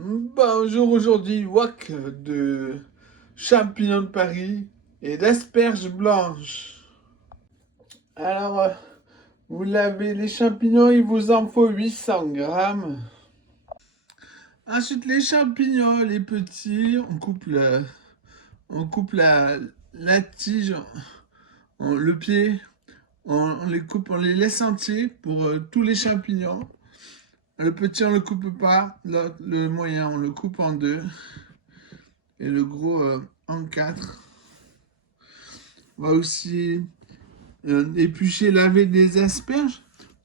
Bonjour, aujourd'hui, wok de champignons de Paris et d'asperges blanches. Alors, vous lavez les champignons, il vous en faut 800 grammes. Ensuite, les champignons, les petits, on coupe la tige, le pied, on les coupe, on les laisse entiers pour tous les champignons. Le petit, on le coupe pas. Le moyen, on le coupe en deux. Et le gros, en quatre. On va aussi éplucher, laver des asperges.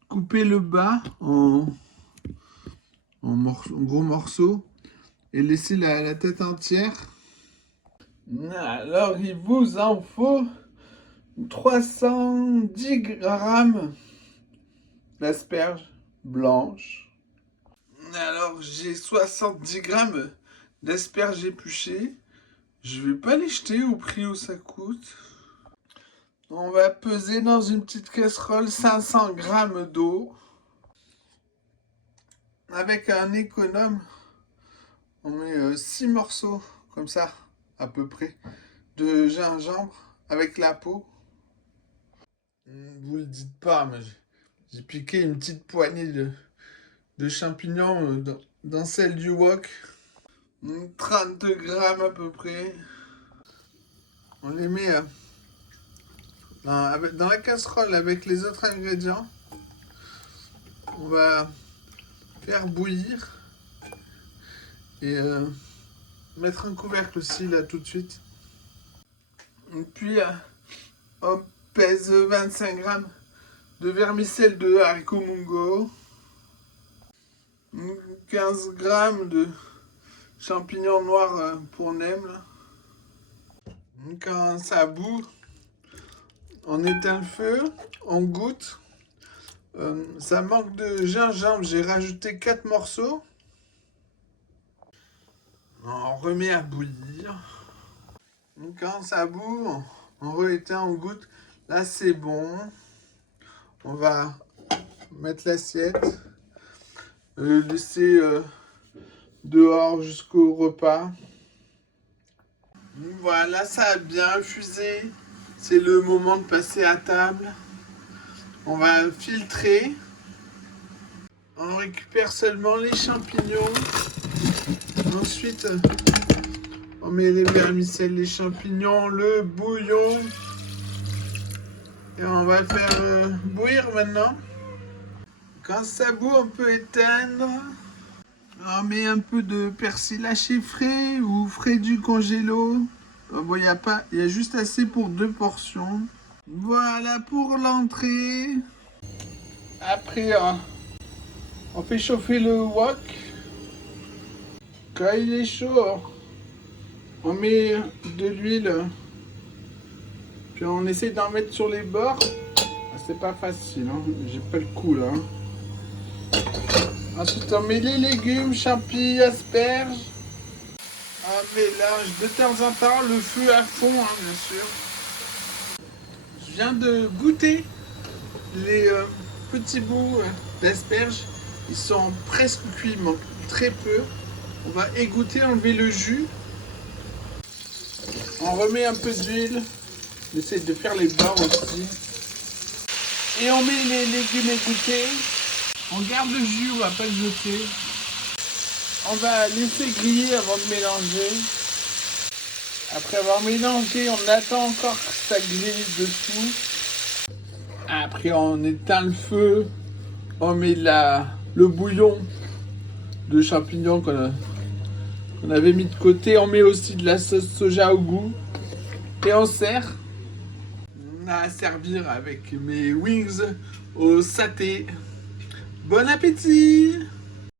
Couper le bas en gros morceaux. Et laisser la tête entière. Alors, il vous en faut 310 grammes d'asperges blanches. Alors, j'ai 70 grammes d'asperges épluchées. Je vais pas les jeter au prix où ça coûte. On va peser dans une petite casserole 500 grammes d'eau. Avec un économe, on met 6 morceaux, comme ça, à peu près, de gingembre avec la peau. Vous le dites pas, mais j'ai piqué une petite poignée de champignons dans celle du wok. 30 grammes à peu près. On les met dans la casserole avec les autres ingrédients. On va faire bouillir. Et mettre un couvercle aussi là tout de suite. Et puis on pèse 25 grammes de vermicelle de haricots mungo. 15 grammes de champignons noirs pour nem. Quand ça bout, on éteint le feu, on goûte. Ça manque de gingembre, j'ai rajouté 4 morceaux. On remet à bouillir. Quand ça bout, on rééteint, on goûte. Là, c'est bon. On va mettre l'assiette. Laisser dehors jusqu'au repas. Voilà, ça a bien infusé. C'est le moment de passer à table. On va filtrer. On récupère seulement les champignons. Ensuite, on met les vermicelles, les champignons, le bouillon. Et on va faire bouillir maintenant. Quand ça bout, on peut éteindre. On met un peu de persil haché frais ou frais du congélo. Bon, il y a juste assez pour 2 portions. Voilà pour l'entrée. Après, on fait chauffer le wok. Quand il est chaud, on met de l'huile. Puis on essaie d'en mettre sur les bords. C'est pas facile, hein. J'ai pas le coup là. Ensuite, on met les légumes, champignons, asperges. On mélange de temps en temps, le feu à fond, hein, bien sûr. Je viens de goûter les petits bouts d'asperges. Ils sont presque cuits, il manque très peu. On va égoutter, enlever le jus. On remet un peu d'huile. On essaie de faire les bords aussi. Et on met les légumes égouttés. On garde le jus, on va pas le jeter. On va laisser griller avant de mélanger. Après avoir mélangé, on attend encore que ça grille dessous. Après, on éteint le feu. On met le bouillon de champignons qu'on avait mis de côté. On met aussi de la sauce soja au goût. Et on sert. On a à servir avec mes wings au saté. Bon appétit!